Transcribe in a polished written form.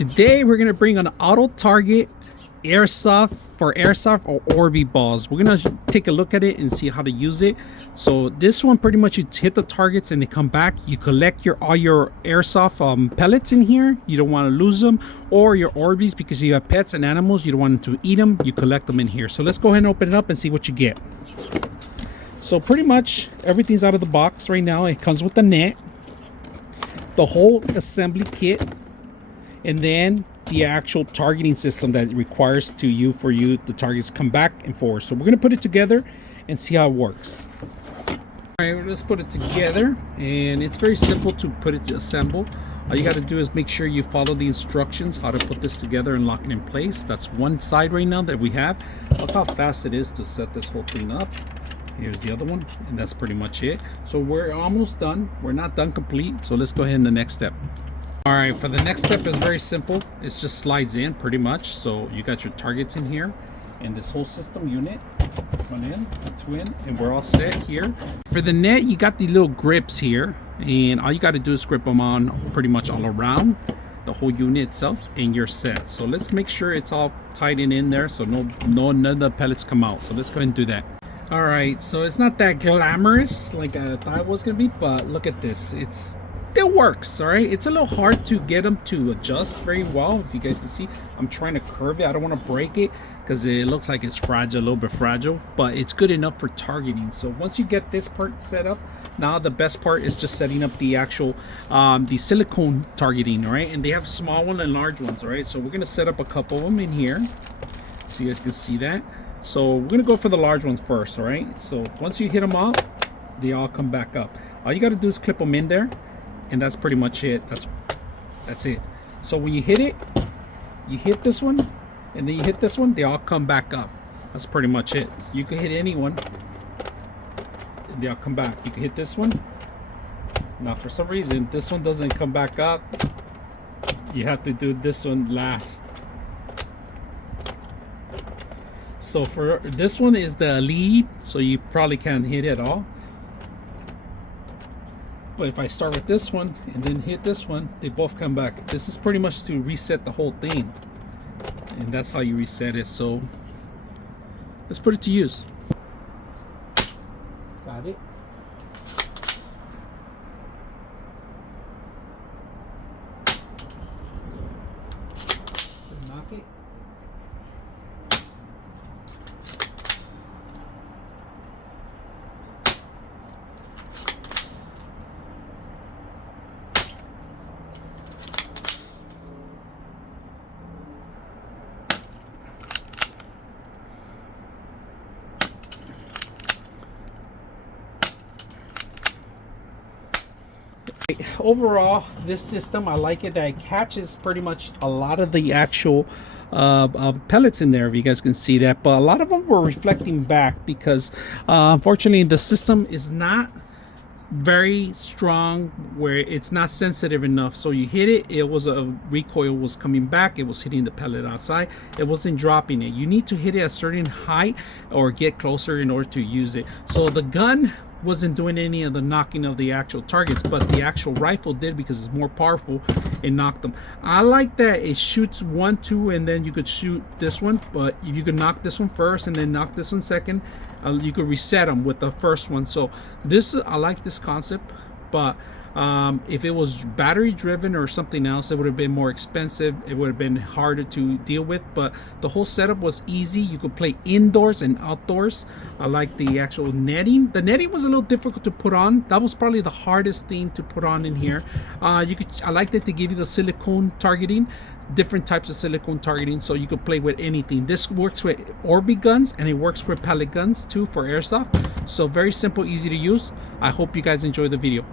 Today we're gonna bring an auto target airsoft for airsoft or Orby balls. We're gonna take a look at it and see how to use it. So this one, pretty much you hit the targets and they come back. You collect all your airsoft pellets in here. You don't want to lose them, or your Orbeez, because you have pets and animals, you don't want them to eat them. You collect them in here. So let's go ahead and open it up and see what you get. So pretty much everything's out of the box right now. It comes with the net, the whole assembly kit, and then the actual targeting system that it requires for you the targets come back and forth. So we're going to put it together and see how it works. All right, let's put it together, and it's very simple to put it to assemble. All you got to do is make sure you follow the instructions how to put this together and lock it in place. That's one side right now that we have. Look how fast it is to set this whole thing up. Here's the other one, and that's pretty much it. So we're almost done. We're not done complete, so let's go ahead in the next step. All right, for the next step is very simple. It just slides in pretty much. So you got your targets in here and this whole system unit, one in, two in, and we're all set here. For the net, you got the little grips here, and all you got to do is grip them on pretty much all around the whole unit itself, and you're set. So let's make sure it's all tied in there so none of the pellets come out. So let's go ahead and do that. All right, so it's not that glamorous like I thought it was gonna be, but look at this. It works. All right, it's a little hard to get them to adjust very well. If you guys can see, I'm trying to curve it. I don't want to break it because it looks like it's fragile, a little bit fragile, but it's good enough for targeting. So once you get this part set up, now the best part is just setting up the actual the silicone targeting. All right, and they have small ones and large ones. All right, so we're gonna set up a couple of them in here so you guys can see that. So we're gonna go for the large ones first. All right, so once you hit them out, they all come back up. All you got to do is clip them in there, and that's pretty much it. That's it. So when you hit it, you hit this one, and then you hit this one, they all come back up. That's pretty much it. So you can hit any one, and they all come back. You can hit this one. Now for some reason this one doesn't come back up. You have to do this one last. So for this one is the lead, so you probably can't hit it at all. But if I start with this one and then hit this one, they both come back. This is pretty much to reset the whole thing, and that's how you reset it. So let's put it to use. Got it. Knock it. Overall, this system, I like it that it catches pretty much a lot of the actual pellets in there, if you guys can see that, but a lot of them were reflecting back because unfortunately the system is not very strong, where it's not sensitive enough. So you hit it, it was a recoil was coming back, it was hitting the pellet outside, it wasn't dropping it. You need to hit it at a certain height or get closer in order to use it. So the gun wasn't doing any of the knocking of the actual targets, but the actual rifle did, because it's more powerful and knocked them. I like that it shoots 1, 2, and then you could shoot this one, but if you could knock this one first and then knock this one second, you could reset them with the first one. So this, I like this concept, but if it was battery driven or something else, it would have been more expensive. It would have been harder to deal with, but the whole setup was easy. You could play indoors and outdoors. I like the actual netting. The netting was a little difficult to put on. That was probably the hardest thing to put on in here. I liked that they give you the silicone targeting, different types of silicone targeting, so you could play with anything. This works with Orby guns, and it works for pellet guns too, for airsoft. So very simple, easy to use. I hope you guys enjoy the video.